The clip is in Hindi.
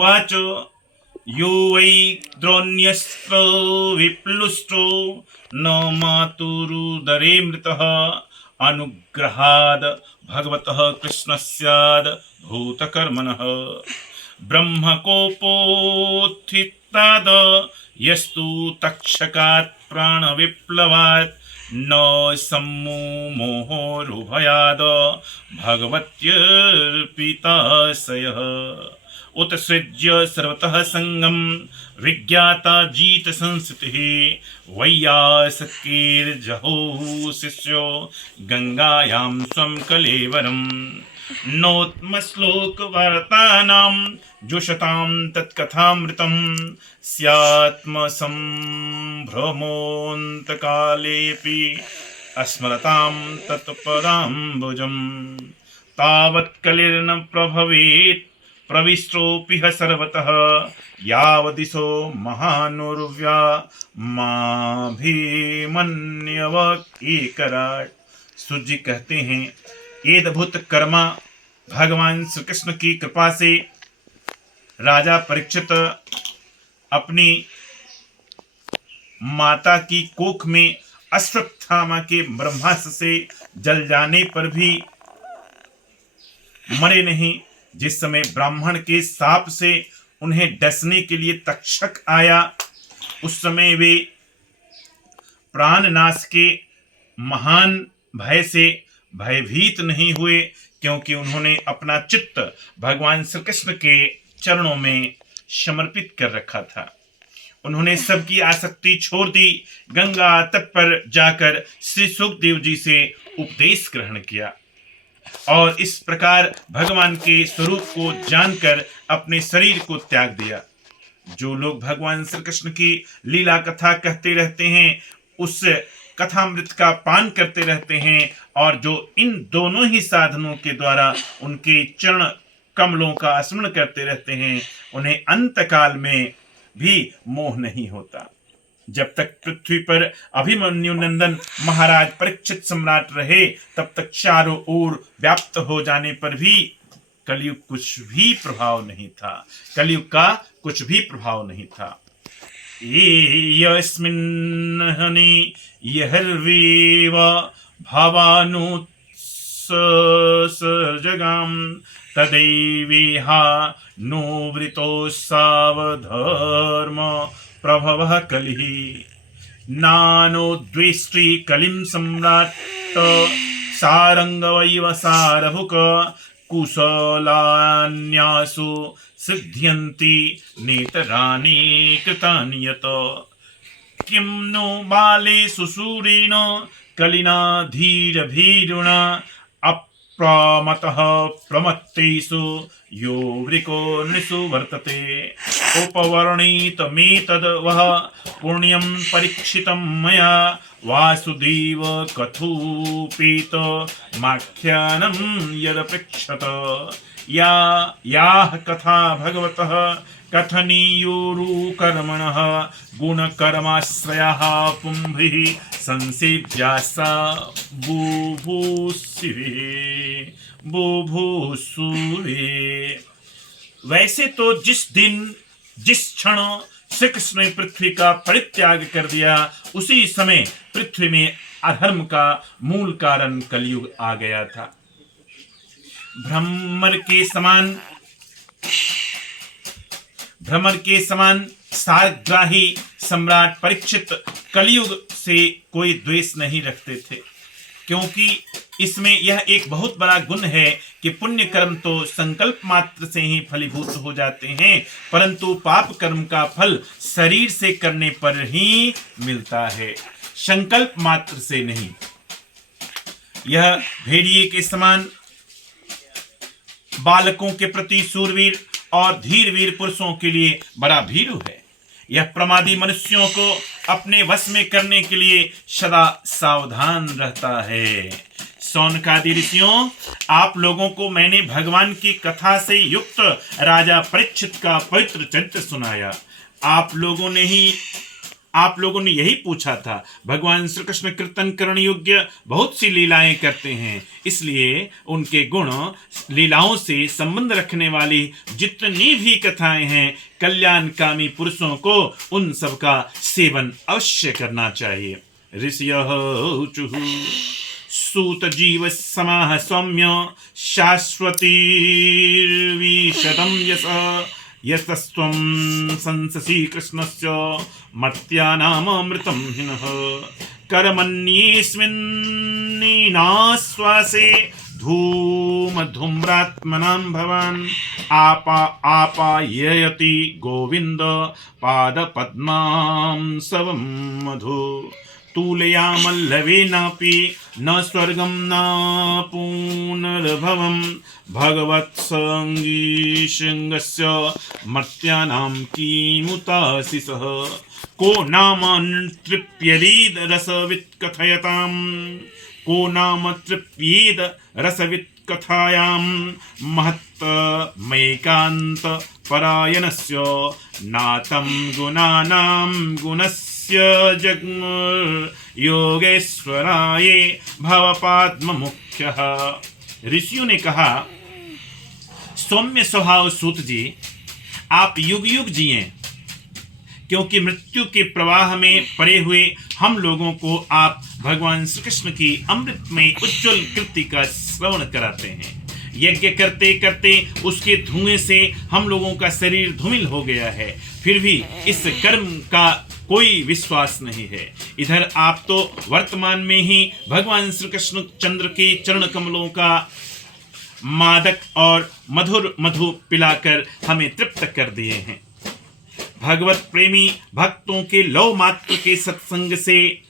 वाच यो वै द्रोण्यस्त्र विप्लुष्टो न मातुरुदरे मृतः अनुग्रहाद भगवतः कृष्णस्याद भूतकर्मणः ब्रह्मकोपोत्थिताद यस्तु तक्षकात् प्राणविप्लवात् न सम्मुमोहोरुभयाद भगवत्यर्पिताशयः उत्सृज्य सर्वतः संगम विज्ञाता जीत संस्थितिः वैयासकीर्जहो शिष्यो गंगायां स्वं कलेवरम् नोत्मश्लोकवार्तानां जुषतां तत्कथामृतं स्यात्मसम्भ्रमोऽन्तकालेऽपि अस्मरतां तत्पदाम्बुजम् तावत्कलिर्न प्रभवेत् प्रविष्टोऽपि सर्वतः यावदिशो महानुर्व्या माभिमन्यव एकराट। सूर्य जी कहते हैं, ये अद्भुत कर्मा भगवान श्री कृष्ण की कृपा से राजा परीक्षित अपनी माता की कोख में अश्वत्थामा के ब्रह्मास्त्र से जल जाने पर भी मरे नहीं। जिस समय ब्राह्मण के साप से उन्हें डसने के लिए तक्षक आया, उस समय वे प्राणनाश के महान भय से भयभीत नहीं हुए, क्योंकि उन्होंने अपना चित्त भगवान श्री कृष्ण के चरणों में समर्पित कर रखा था। उन्होंने सबकी आसक्ति छोड़ दी, गंगा तट पर जाकर श्री सुखदेव जी से उपदेश ग्रहण किया और इस प्रकार भगवान के स्वरूप को जानकर अपने शरीर को त्याग दिया। जो लोग भगवान श्री कृष्ण की लीला कथा कहते रहते हैं, उस कथामृत का पान करते रहते हैं, और जो इन दोनों ही साधनों के द्वारा उनके चरण कमलों का स्मरण करते रहते हैं, उन्हें अंतकाल में भी मोह नहीं होता। जब तक पृथ्वी पर अभिमन्यु नंदन महाराज परीक्षित सम्राट रहे, तब तक चारों ओर व्याप्त हो जाने पर भी कलयुग कुछ भी प्रभाव नहीं था। कलयुग का कुछ भी प्रभाव नहीं था। यस्मिन्नहनि यहर्वेव भावानुत्सर्जगाम तदैवेहा नो वृतो सावधर्म प्रभवः कलिः नानो द्वेष्टि कलिं सम्राट सारंगवैव सारभुक कुशलान्यासु सिद्ध्यन्ति नेतराणि कृतानि यत किं नो बालेषु शूरेण कलिना धीरभीरुणा अप्रमतः प्रमत्तेषु यो वृको नृषु वर्तते उपवर्णितमेतद् वः पुण्यं परीक्षितं मया वासुदेव कथोपेत माख्यानं यदपेक्षत याः कथा भगवतः कथनीयोरुकर्मणः गुणकर्माश्रयाः पुंभिः संसेव्यासा बुभुसुवे। वैसे तो जिस दिन जिस क्षण श्री कृष्ण ने पृथ्वी का परित्याग कर दिया, उसी समय पृथ्वी में अधर्म का मूल कारण कलयुग आ गया था। भ्रमर के समान सारग्राही सम्राट परीक्षित कलयुग से कोई द्वेष नहीं रखते थे, क्योंकि इसमें यह एक बहुत बड़ा गुण है कि पुण्य कर्म तो संकल्प मात्र से ही फलीभूत हो जाते हैं, परंतु पाप कर्म का फल शरीर से करने पर ही मिलता है, संकल्प मात्र से नहीं। यह भेड़िए के समान बालकों के प्रति शूरवीर और धीरवीर पुरुषों के लिए बड़ा भीरू है। यह प्रमादी मनुष्यों को अपने वश में करने के लिए सदा सावधान रहता है। शौनकादि ऋषियों, आप लोगों को मैंने भगवान की कथा से युक्त राजा परीक्षित का पवित्र चरित्र सुनाया। आप लोगों ने ही आप लोगों ने यही पूछा था। भगवान श्री कृष्ण कीर्तन करने योग्य बहुत सी लीलाएं करते हैं, इसलिए उनके गुण लीलाओं से संबंध रखने वाली जितनी भी कथाएं हैं, कल्याणकामी पुरुषों को उन सब का सेवन अवश्य करना चाहिए। ऋषयः ऊचुः सूत जीव समाह सौम्य शाश्वतीर्विशतं यश यतस्त्वं संससि कृष्णस्य मर्त्यानामृतं हिनः कर्मण्येऽस्मिन्नीनाश्वासे धूम्रात्मनां भवान् आपाययति गोविन्द पादपद्मां सवं मधु तुलयामल्लवेनापि न स्वर्गं न पुनर्भवं भगवत्सङ्गीशृङ्गस्य मर्त्यानां किमुताशिषः को नाम तृप्येद रसवित् कथयताम् को नाम तृप्येद रसवित् कथायां महत्तमैकान्त परायणस्य नातं गुणानां गुणस्य जग्मुर्योगेश्वराय भवपाद्ममुख्यः। ऋषियों ने कहा, सौम्य स्वभाव सूत जी, आप युग युग जिए, क्योंकि मृत्यु के प्रवाह में पड़े हुए हम लोगों को आप भगवान श्री कृष्ण की अमृतमय उज्ज्वल कृति का श्रवण कराते हैं। यज्ञ करते करते उसके धुएं से हम लोगों का शरीर धूमिल हो गया है, फिर भी इस कर्म का कोई विश्वास नहीं है। इधर आप तो वर्तमान में ही भगवान श्री कृष्ण चंद्र के चरण कमलों का मादक और मधुर मधु पिलाकर हमें तृप्त कर दिए हैं। भगवत प्रेमी भक्तों के लौ मात्र के सत्संग से